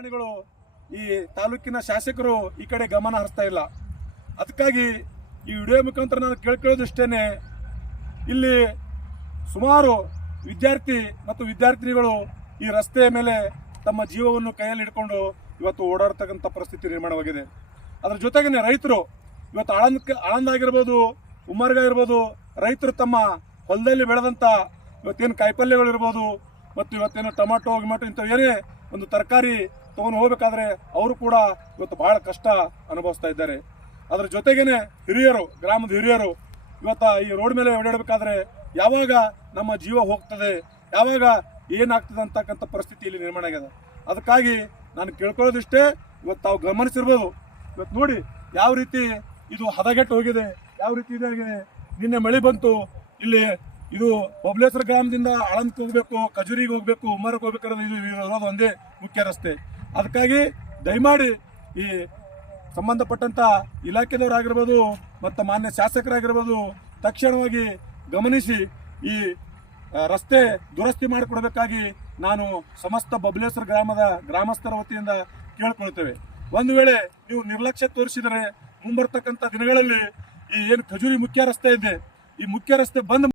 ರಾಜಕಾರಣಿಗಳು ಈ ತಾಲೂಕಿನ ಶಾಸಕರು ಈ ಕಡೆ ಗಮನ ಹರಿಸ್ತಾ ಇಲ್ಲ. ಅದಕ್ಕಾಗಿ ಈ ವಿಡಿಯೋ ಮುಖಾಂತರ ನಾನು ಕೇಳ್ಕೊಳ್ಳೋದಿಷ್ಟೇನೆ, ಇಲ್ಲಿ ಸುಮಾರು ವಿದ್ಯಾರ್ಥಿ ಮತ್ತು ವಿದ್ಯಾರ್ಥಿನಿಗಳು ಈ ರಸ್ತೆಯ ಮೇಲೆ ತಮ್ಮ ಜೀವವನ್ನು ಕೈಯಲ್ಲಿ ಹಿಡ್ಕೊಂಡು ಇವತ್ತು ಓಡಾಡ್ತಕ್ಕಂಥ ಪರಿಸ್ಥಿತಿ ನಿರ್ಮಾಣವಾಗಿದೆ. ಅದರ ಜೊತೆಗೇನೆ ರೈತರು ಇವತ್ತು ಆಳಂದ ಆಗಿರ್ಬೋದು, ಉಮ್ಮರ್ಗಾಗಿರ್ಬೋದು, ರೈತರು ತಮ್ಮ ಹೊಲದಲ್ಲಿ ಬೆಳೆದಂಥ ಇವತ್ತೇನು ಕಾಯಿಪಲ್ಯಗಳಿರ್ಬೋದು ಮತ್ತು ಇವತ್ತೇನು ಟೊಮಾಟೊ ಗಿಮಾಟೊ ಇಂಥವು ಏನೇ ಒಂದು ತರಕಾರಿ ತಗೊಂಡು ಹೋಗ್ಬೇಕಾದ್ರೆ ಅವರು ಕೂಡ ಇವತ್ತು ಬಹಳ ಕಷ್ಟ ಅನುಭವಿಸ್ತಾ ಇದ್ದಾರೆ. ಅದರ ಜೊತೆಗೇನೆ ಹಿರಿಯರು, ಗ್ರಾಮದ ಹಿರಿಯರು ಇವತ್ತು ಈ ರೋಡ್ ಮೇಲೆ ಓಡಾಡಬೇಕಾದ್ರೆ ಯಾವಾಗ ನಮ್ಮ ಜೀವ ಹೋಗ್ತದೆ, ಯಾವಾಗ ಏನಾಗ್ತದೆ ಅಂತಕ್ಕಂಥ ಪರಿಸ್ಥಿತಿ ಇಲ್ಲಿ ನಿರ್ಮಾಣ ಆಗಿದೆ. ಅದಕ್ಕಾಗಿ ನಾನು ಕೇಳ್ಕೊಳ್ಳೋದಿಷ್ಟೇ, ಇವತ್ತು ತಾವು ಗಮನಿಸಿರ್ಬೋದು, ಇವತ್ತು ನೋಡಿ ಯಾವ ರೀತಿ ಇದು ಹದಗೆಟ್ಟು ಹೋಗಿದೆ, ಯಾವ ರೀತಿ ಇದಾಗಿದೆ. ನಿನ್ನೆ ಮಳೆ ಬಂತು, ಇಲ್ಲಿ ಇದು ಬಬಲೇಶ್ವರ ಗ್ರಾಮದಿಂದ ಆಳಂದಕ್ಕೆ ಹೋಗ್ಬೇಕು, ಖಜೂರಿಗೆ ಹೋಗ್ಬೇಕು, ಉಮ್ಮರಕ್ಕೆ ಹೋಗ್ಬೇಕಾದ್ರೆ ಇದು ಇರೋದು ಒಂದೇ ಮುಖ್ಯ ರಸ್ತೆ. ಅದಕ್ಕಾಗಿ ದಯಮಾಡಿ ಈ ಸಂಬಂಧಪಟ್ಟಂತ ಇಲಾಖೆದವರಾಗಿರ್ಬೋದು ಮತ್ತು ಮಾನ್ಯ ಶಾಸಕರಾಗಿರ್ಬೋದು ತಕ್ಷಣವಾಗಿ ಗಮನಿಸಿ ಈ ರಸ್ತೆ ದುರಸ್ತಿ ಮಾಡಿಕೊಡಬೇಕಾಗಿ ನಾನು ಸಮಸ್ತ ಬಬಲೇಶ್ವರ ಗ್ರಾಮದ ಗ್ರಾಮಸ್ಥರ ವತಿಯಿಂದ ಕೇಳ್ಕೊಳ್ತೇವೆ. ಒಂದು ವೇಳೆ ನೀವು ನಿರ್ಲಕ್ಷ್ಯ ತೋರಿಸಿದರೆ ಮುಂಬರ್ತಕ್ಕಂಥ ದಿನಗಳಲ್ಲಿ ಈ ಏನು ಖಜೂರಿ ಮುಖ್ಯ ರಸ್ತೆ ಇದೆ, ಈ ಮುಖ್ಯ ರಸ್ತೆ ಬಂದ್